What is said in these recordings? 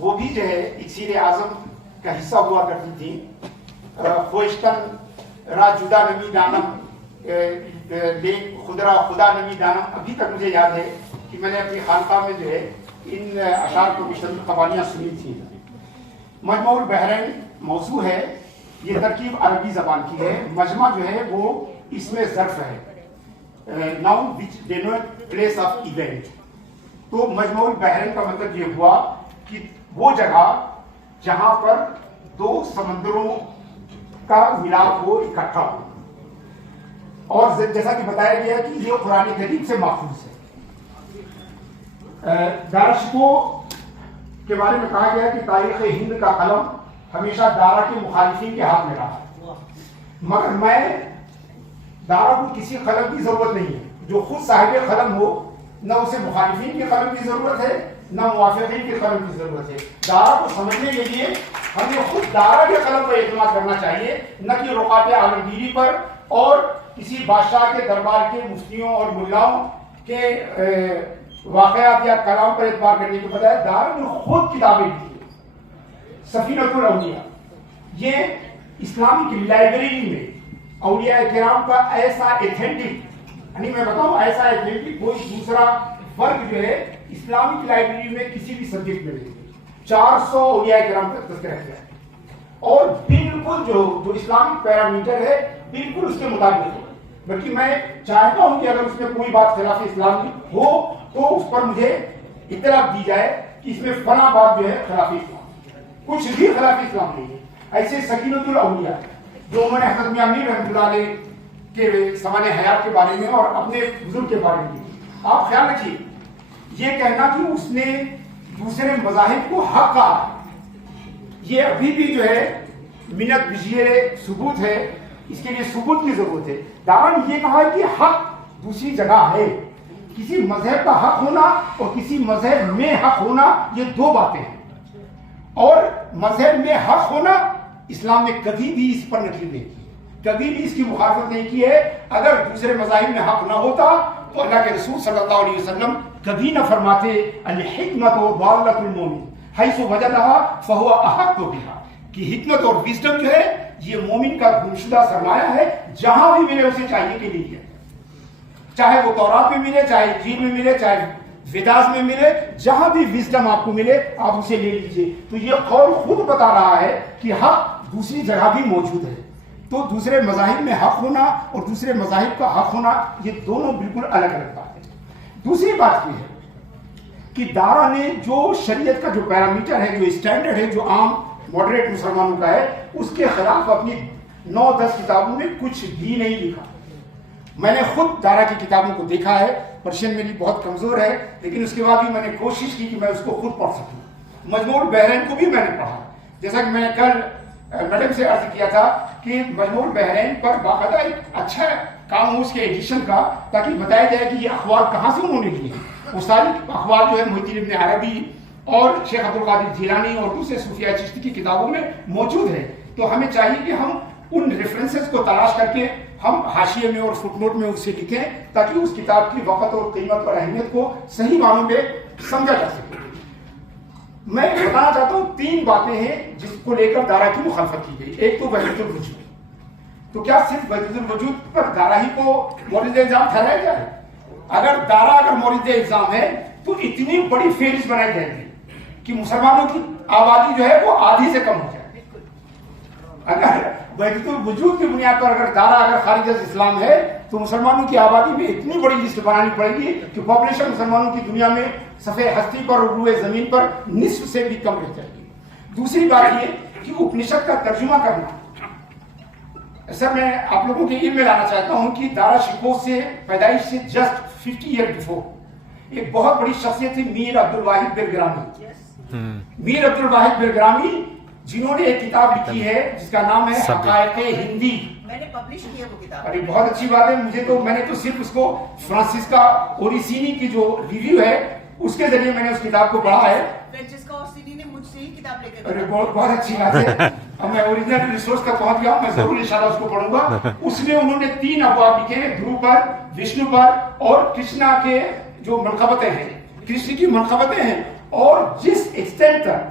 وہ بھی جو ہے اکسیر اعظم کا حصہ ہوا کرتی تھی. خوشتن را جدا نمی دانم خدا نمی دانم. ابھی تک مجھے یاد ہے کہ میں نے اپنی خانقاہ میں جو ہے ان اشعار کو مشتمل قوالیاں سنی تھیں. مجموع البحرین موضوع ہے، یہ ترکیب عربی زبان کی ہے. مجمع جو ہے وہ اس میں ظرف ہے، noun which denote place of event. تو مجموع البحرین کا مطلب یہ ہوا کہ وہ جگہ جہاں پر دو سمندروں کا ملاپ ہو، اکٹھا ہو. اور جیسا کہ بتایا گیا کہ یہ قرآن کریم سے ماخوذ ہے. داراشکو کے بارے میں کہا گیا کہ تاریخ ہند کا قلم ہمیشہ دارا کے مخالفین کے ہاتھ میں رہا، مگر میں دارا کو کسی قلم کی ضرورت نہیں ہے. جو خود صاحب قلم ہو، نہ اسے مخالفین کے قلم کی ضرورت ہے نہ موافقین کے قلم کی ضرورت ہے. دارا کو سمجھنے کے لیے ہمیں خود دارا کے قلم پر اعتماد کرنا چاہیے، نہ کہ رقعت عالمگیری پر اور کسی بادشاہ کے دربار کے مفتیوں اور ملاؤں کے واقعات یا کلام پر اعتبار کرنے کے بجائے دارا نے خود کتابیں لکھی. سفینۃ الاولیاء یہ اسلامک لائبریری میں اولیاء کرام کا ایسا ایتھینٹک، یعنی میں بتاؤں ایسا ایتھینٹک کوئی دوسرا ورک جو ہے اسلامک لائبریری میں کسی بھی سبجیکٹ میں نہیں. 400 اولیاء کرام کا تذکرہ کیا ہے اور بالکل جو اسلامک پیرامیٹر ہے بالکل اس کے مطابق ہے. بلکہ میں چاہتا ہوں کہ اگر اس میں کوئی بات خلاف اسلام ہو تو اس پر مجھے اطلاع دی جائے کہ اس میں فلاں بات جو ہے خلاف اسلام، کچھ بھی خلاف اسلام نہیں ہے. ایسے سکینۃ الاولیاء جو میں نے حضرت میاں میر رحمۃ اللہ علیہ کے زمانے حیات کے بارے میں اور اپنے بزرگ کے بارے میں، آپ خیال رکھیے یہ کہنا کہ اس نے دوسرے مذاہب کو حق کہا، یہ ابھی بھی جو ہے منت بجیر ثبوت ہے. اس کے لیے ثبوت کی ضرورت ہے. دارا نے یہ کہا کہ حق دوسری جگہ ہے. کسی مذہب کا حق ہونا اور کسی مذہب میں حق ہونا یہ دو باتیں ہیں. اور مذہب میں حق ہونا اسلام نے کبھی بھی اس پر نکل نہیں کی، کبھی بھی اس کی مخالفت نہیں کی ہے. اگر دوسرے مذاہب میں حق نہ ہوتا تو اللہ کے رسول صلی اللہ علیہ وسلم کبھی نہ فرماتے الحکمت ضالۃ المومن حیث وجدہا فہو احق بہا، کہ حکمت اور وزڈم جو ہے یہ مومن کا گمشدہ سرمایہ ہے، جہاں بھی ملے اسے چاہیے کہ نہیں ہے. چاہے وہ تورات میں ملے، چاہے انجیل میں ملے، چاہے ویداز میں ملے، جہاں بھی وزڈم آپ کو ملے آپ اسے لے لیجئے. تو یہ قول خود بتا رہا ہے کہ حق دوسری جگہ بھی موجود ہے. تو دوسرے مذاہب میں حق ہونا اور دوسرے مذاہب کا حق ہونا یہ دونوں بالکل الگ الگ بات ہے. دوسری بات یہ ہے کہ دارا نے جو شریعت کا جو پیرامیٹر ہے، جو اسٹینڈرڈ ہے، جو عام ماڈریٹ مسلمانوں کا ہے، اس کے خلاف اپنی 9-10 کتابوں میں کچھ بھی نہیں لکھا. میں نے خود دارا کی کتابوں کو دیکھا ہے. پرشین میری بہت کمزور ہے لیکن اس کے بعد بھی میں نے کوشش کی کہ میں اس کو خود پڑھ سکوں. مجموع البحرین کو بھی میں نے پڑھا، جیسا کہ میں نے کل میڈم سے عرض کیا تھا کہ مجموع البحرین پر باقاعدہ ایک اچھا کام ہو اس کے ایڈیشن کا، تاکہ بتایا جائے کہ یہ اخبار کہاں سے انہوں نے لیے. وہ ساری اخبار جو ہے محی الدین ابن عربی اور شیخ عبد القادر جیلانی اور دوسرے صوفیاء چشتی کی کتابوں میں موجود ہے. تو ہمیں چاہیے کہ ہم ان ریفرنسز کو تلاش کر کے ہم حاشیے میں اور فٹ نوٹ میں اسے لکھیں تاکہ اس کتاب کی وقت اور قیمت اور اہمیت کو صحیح معنوں میں سمجھا جا سکے. میں بتانا چاہتا ہوں 3 باتیں ہیں جس کو لے کر دارا کی مخالفت کی گئی. ایک تو وحدت الوجود. تو کیا صرف وحدت الوجود پر دارا ہی کو مورد الزام ٹھہرایا جائے؟ اگر دارا مورد الزام ہے تو اتنی بڑی فہرست بنائی جائے گی کہ مسلمانوں کی آبادی جو ہے وہ آدھی سے کم ہو جائے. اگر وحدت الوجود کی بنیاد پر اگر دارا خارج از اسلام ہے تو مسلمانوں کی آبادی میں اتنی بڑی لسٹ بنانی پڑے گی کہ پاپولیشن مسلمانوں کی دنیا میں صفحہ ہستی پر اور روئے زمین پر نصف سے بھی کم رہ جائے گی. دوسری بات یہ کہ اپنشد کا ترجمہ کرنا. سر میں آپ لوگوں کے علم میں لانا چاہتا ہوں کہ دارا شکوہ سے پیدائش سے جسٹ 50 ایئر بیفور ایک بہت بڑی شخصیت تھی میر عبد الواحد برگرامی. میر عبد الواحد برگرامی جنہوں نے ایک کتاب لکھی ہے جس کا نام ہے حقائق ہندی. میں نے پبلش کیا وہ کتاب. ارے بہت اچھی بات ہے. میں نے تو صرف اس کو فرانسسکا اوریسینی کی جو ریویو ہے اس کے ذریعے میں نے اس کتاب کو پڑھا ہے. فرانسسکا اوریسینی نے مجھ سے ہی کتاب لے کے. ارے بہت اچھی بات ہے. اب میں اوریجنل ریسورس تک پہنچ گیا ہوں. میں ضرور انشاءاللہ اس کو پڑھوں گا. اس میں انہوں نے 3 ابواب لکھے ہیں، دھرو پر، وشنو پر اور کرشنا کے جو منقبتیں ہیں، کرشن کی منقبتیں ہیں. اور جس ایکسٹینٹ تک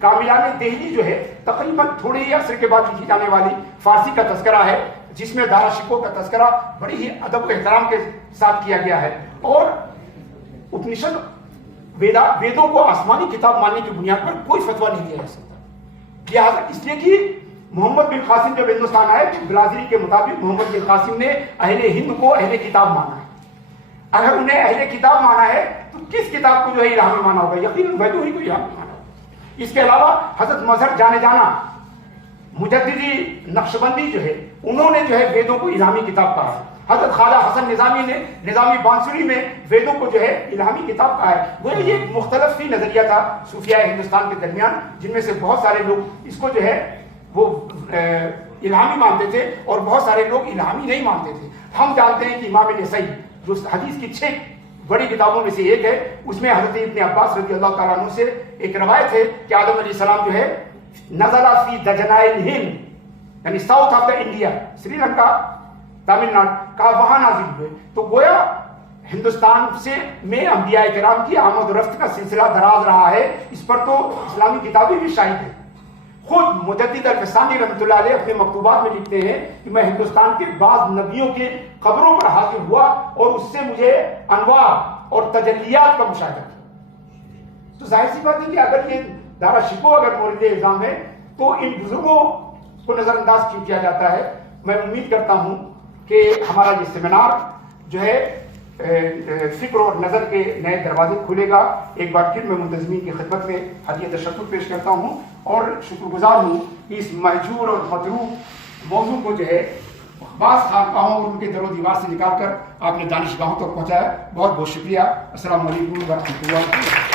کاملان دہلی جو ہے تقریباً تھوڑے ہی عرصے کے بعد لکھی جانے والی فارسی کا تذکرہ ہے، جس میں دارا شکو کا تذکرہ بڑی ہی ادب و احترام کے ساتھ کیا گیا ہے. اور اپنشد ویدوں کو آسمانی کتاب ماننے کی بنیاد پر کوئی فتویٰ نہیں دیا جا سکتا. لہٰذا اس لیے کہ محمد بن قاسم جب ہندوستان آئے تو بلازری کے مطابق محمد بن قاسم نے اہل ہند کو اہل کتاب مانا ہے. اگر انہیں اہل کتاب مانا ہے تو کس کتاب کو جو ہے الہامی مانا ہوگا؟ یقیناً ویدوں ہی کو الہامی مانا ہوگا. اس کے علاوہ حضرت مظہر جانے جانا مجددی نقشبندی جو ہے انہوں نے جو ہے ویدوں کو الہامی کتاب کہا ہے. حضرت خواجہ حسن نظامی نے نظامی بانسری میں ویدوں کو جو ہے الہامی کتاب کہا ہے. وہ یہ ایک مختلف ہی نظریہ تھا صوفیاء ہندوستان کے درمیان، جن میں سے بہت سارے لوگ اس کو جو ہے وہ الہامی مانتے تھے اور بہت سارے لوگ الہامی نہیں مانتے تھے. ہم جانتے ہیں کہ امام نسائی جو حدیث کی 6 بڑی کتابوں میں سے ایک ہے، اس میں حضرت ابن عباس رضی اللہ تعالیٰ عنہ سے ایک روایت ہے کہ آدم علیہ السلام جو ہے نزلہ فی دجنائے الہند، یعنی south of the India, Sri Lanka, Tamil Nadu کا وہاں نازل ہوئے. تو گویا ہندوستان سے میں انبیاء کرام کی آمد و رفت کا سلسلہ دراز رہا ہے. اس پر تو اسلامی کتابیں بھی شاہد ہیں. خود مجدد الفسانی رحمۃ اللہ علیہ اپنے مکتوبات میں لکھتے ہیں کہ میں ہندوستان کے بعض نبیوں کے قبروں پر حاضر ہوا اور اس سے مجھے انوار اور تجلیات کا مشاہدہ کیا. تو ظاہر سی بات ہے کہ اگر یہ دارا شکو اگر مورد الزام ہے تو ان بزرگوں کو نظر انداز کیوں کیا جاتا ہے. میں امید کرتا ہوں کہ ہمارا یہ سیمینار جو ہے فکر اور نظر کے نئے دروازے کھولے گا. ایک بار پھر میں منتظمین کی خدمت میں ہدیہ تشکر پیش کرتا ہوں اور شکر گزار ہوں کہ اس مہجور اور متروک موضوع کو جو ہے بعض خانقاہوں اور ان کے در و دیوار سے نکال کر آپ نے دانشگاہوں تک پہنچایا. بہت بہت شکریہ. السلام علیکم ورحمۃ اللہ.